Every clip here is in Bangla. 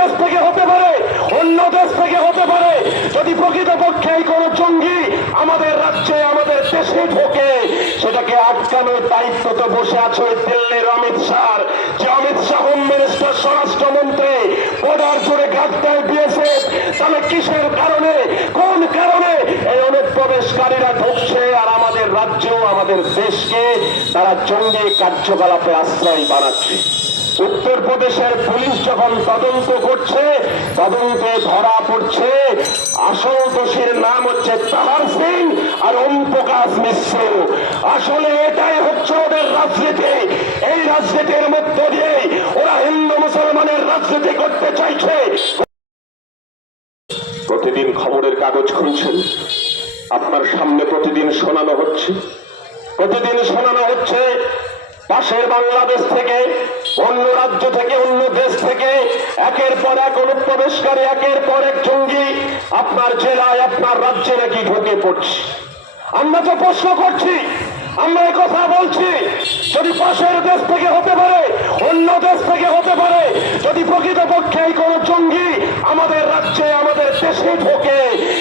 দেশ থেকে হতে পারে, অন্য দেশ থেকে হতে পারে। যদি প্রকৃতপক্ষে কোন জঙ্গি আমাদের রাজ্যে আমাদের দেশে ঢোকে, সেটাকে আটকানোর দায়িত্ব তো বসে আছে ওই দিল্লির অমিত শাহ। যে অমিত শাহ হোম মিনিস্টার, স্বরাষ্ট্রমন্ত্রী, বর্ডার জুড়ে গাছ দেয় বিএসএফ। তাহলে কিসের কারণে, কোন কারণে এই অনুপ্রবেশকারীরা ঢুকছে আর আমাদের রাজ্য আমাদের দেশকে তারা জঙ্গি কার্যকলাপে আশ্রয় বানাচ্ছে? উত্তরপ্রদেশের পুলিশ যখন তদন্ত করছে, তদন্তে ধরা পড়ছে আসল দোষীর নাম হচ্ছে তাহার সিং আর ওম প্রকাশ মিশ্র। আসলে এটাই হচ্ছে ওদের রাজনীতি। এই রাজনীতির মধ্য দিয়ে ওরা হিন্দু মুসলমানের রাজনীতি করতে চাইছে। প্রতিদিন খবরের কাগজ খুলছেন, আপনার সামনে প্রতিদিন শোনানো হচ্ছে, পাশের বাংলাদেশ থেকে, অন্য রাজ্য থেকে, অন্য দেশ থেকে একের পর এক অনুপ্রবেশকারী, একের পর এক জঙ্গি আপনার জেলায়, আপনার রাজ্যে নাকি ঢুকে পড়ছে। আমরা তো প্রশ্ন করছি, আমরা এই কথা বলছি, যদি পাশের দেশ থেকে হতে পারে, অন্য দেশ থেকে হতে পারে, যদি প্রকৃতপক্ষে কোন জঙ্গি আমাদের রাজ্যে আমাদের দেশে ঢোকে,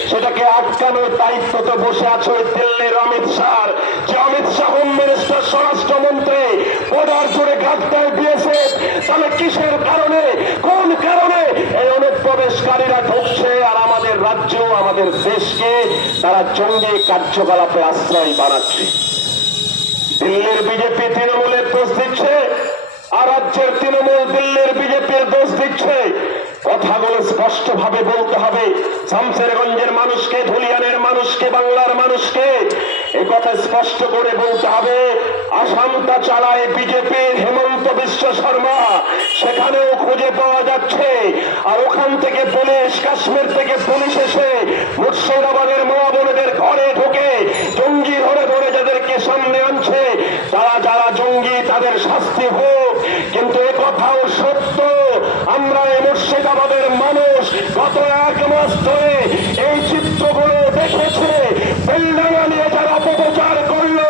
সেটাকে আটকানোর দায়িত্ব তো বসে আছে ওই দিল্লির অমিত শাহ। যে অমিত শাহ হোম মিনিস্টার, স্বরাষ্ট্রমন্ত্রী, বর্ডার জুড়ে গাছ দেয় বিএসএফ। তাহলে কিসের কারণে, কোন কারণে এই অনুপ্রবেশকারীরা ঢুকছে আর আমাদের রাজ্য আমাদের দেশকে তারা জঙ্গি কার্যকলাপে আশ্রয় বানাচ্ছে? দিল্লির বিজেপি তৃণমূলের দোষ দিচ্ছে, আর রাজ্যের তৃণমূল দিল্লির বিজেপির দোষ দিচ্ছে। কথাগুলো স্পষ্ট ভাবে বলতে হবে। শামশেরগঞ্জের মানুষকে, ধুলিয়ানের মানুষকে, বাংলার মানুষকে এই কথা স্পষ্ট করে বলতে হবে। আসামটা চালায় বিজেপির হেমন্ত বিশ্ব শর্মা, সেখানেও খুঁজে পাওয়া যাচ্ছে। আর ওখান থেকে পুলিশ, কাশ্মীর থেকে পুলিশ এসে মুর্শিদাবাদের মা বোনেদের ঘরে ঢুকে জঙ্গি ধরে ধরে যাদেরকে সামনে আনছে, তারা যারা জঙ্গি তাদের শাস্তি হোক। কিন্তু এ কথাও সত্য, আমরা এই মুর্শিদাবাদের মানুষ গত 1 মাস ধরে এই চিত্রগুলো দেখেছে। বেলডাঙ্গা নিয়ে যারা অপপ্রচার করলো,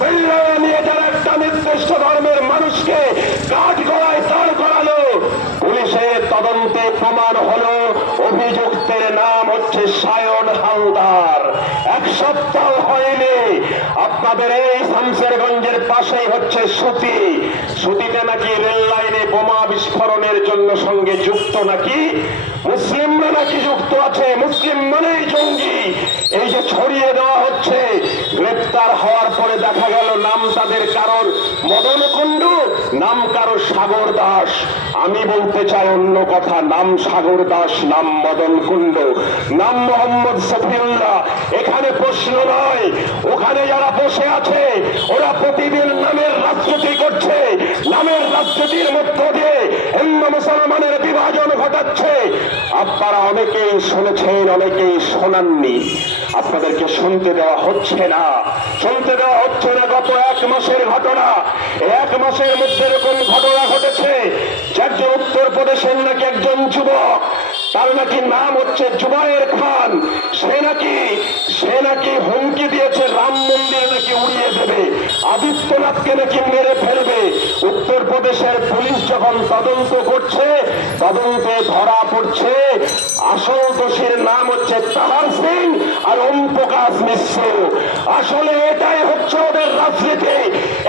বেলডাঙ্গা নিয়ে যারা একটা নির্দিষ্ট ধর্মের মানুষকে কাঠ গড়ায় দাঁড় করালো, পুলিশের তদন্তে প্রমাণ হলো অভিযুক্তের নাম হচ্ছে সায়ন হালদার। 1 সপ্তাহ হয়নি, আপনাদের এই শামশেরগঞ্জের পাশেই হচ্ছে সুতি। সুতিতে নাকি রেল লাইনে বোমা বিস্ফোরণের জন্য সঙ্গে যুক্ত নাকি মুসলিমরা নাকি যুক্ত আছে। মুসলিম মানেই জঙ্গি, এই যে ছড়িয়ে দেওয়া হচ্ছে। গ্রেপ্তার হওয়ার পরে দেখা গেল নাম তাদের কারোর মদন কুণ্ডু, নাম কারো সাগর দাস। আমি বলতে চাই অন্য কথা, নাম সাগর দাস, নাম মদন কুণ্ডু, নাম মোহাম্মদ সফিউল্লাহ। এখানে প্রশ্ন নয়, ওখানে যারা বসে আছে ওরা প্রতিদিন নামের রাজনীতি করছে। নামের রাজনীতির মধ্য দিয়ে হিন্দু মুসলমানের বিভাজন ঘটাচ্ছে। আপনারা অনেকেই শুনেছেন, অনেকেই শোনাননি। আপনাদেরকে শুনতে দেওয়া হচ্ছে না, শুনতে দেওয়া হচ্ছে না। গত 1 মাসের ঘটনা, 1 মাসের মধ্যে এরকম ঘটনা ঘটেছে। একজন উত্তরপ্রদেশের নাকি একজন যুবক, তার নাকি নাম হচ্ছে জুবায়ের খান, সে নাকি হুমকি দিয়েছে রাম মন্দির নাকি উড়িয়ে দেবে, আদিত্যনাথকে নাকি মেরে ফেলবে। উত্তরপ্রদেশের পুলিশ যখন তদন্ত করছে, তদন্তে ধরা পড়ছে আসল দোষীর নাম হচ্ছে তাহার সিং আর ওম প্রকাশ মিশ্র। আসলে এটাই হচ্ছে ওদের রাজনীতি।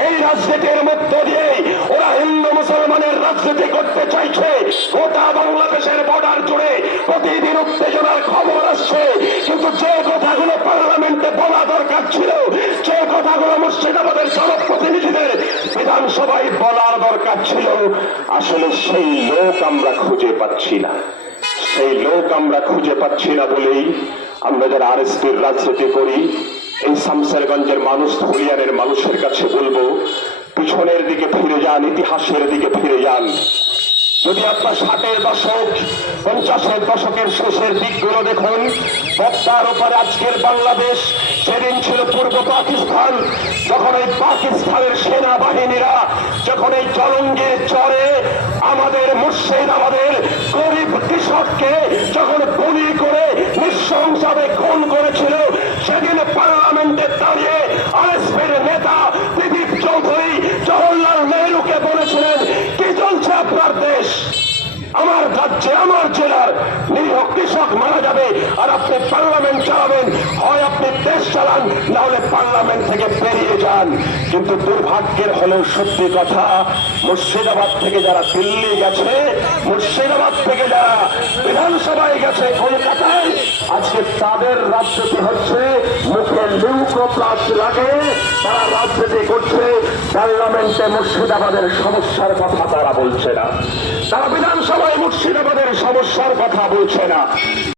এই রাজনীতির মধ্য দিয়ে ওরা হিন্দু মুসলমানের রাজনীতি করতে চাইছে। গোটা বাংলাদেশের বর্ডার জুড়ে প্রতিদিন উত্তেজনার খবর আসছে, কিন্তু যে কথাগুলো পার্লামেন্টে বলা দরকার ছিল, যে কথাগুলো মুর্শিদাবাদের জনপ্রতিনিধিদের বিধানসভায় বলার দরকার ছিল, আসলে সেই লোক আমরা খুঁজে পাচ্ছি না। সেই লোক আমরা খুঁজে পাচ্ছি না বলেই আমরা যারা আরএসপির রাজনীতি করি, এই শামশেরগঞ্জের মানুষ, ধুলিয়ানের মানুষের কাছে বলবো, পিছনের দিকে ফিরে যান, ইতিহাসের দিকে ফিরে যান। যদি আপনার 60-এর দশক, 50-এর দশকের শেষের দিকগুলো দেখুন, পদ্মার উপর আজকের বাংলাদেশ সেদিন ছিল পূর্ব পাকিস্তান। যখন এই পাকিস্তানের সেনাবাহিনীরা যখন এই জলঙ্গির চরে আমাদের মুর্শিদাবাদের গরিব কৃষককে যখন গুলি করে নৃশংসভাবে খুন করেছিল, সেদিন পার্লামেন্টে দাঁড়িয়ে আরএসপির নেতা প্রদীপ চৌধুরী জওহরলাল নেহরুকে বলেছিলেন, কি চলছে আপনার দেশ? আমার রাজ্যে আমার জেলার নিরীহ কৃষক মারা যাবে আর আপনি পার্লামেন্ট চালাবেন। হয় আপনি দেশ চালান, না হলে পার্লামেন্ট থেকে বেরিয়ে যান। কিন্তু দুর্ভাগ্যের হলেও সত্যি কথা, মুর্শিদাবাদ থেকে যারা দিল্লি গেছে, মুর্শিদাবাদ থেকে যারা বিধানসভায় গেছে কলকাতায়, আজকে তাদের রাজনীতি হচ্ছে মুখে লিউকোপ্লাস লাগে, তারা রাজনীতি করছে। পার্লামেন্টে মুর্শিদাবাদের সমস্যার কথা তারা বলছে না, তারা বিধানসভায় মুর্শিদাবাদের সমস্যার কথা বলছে না।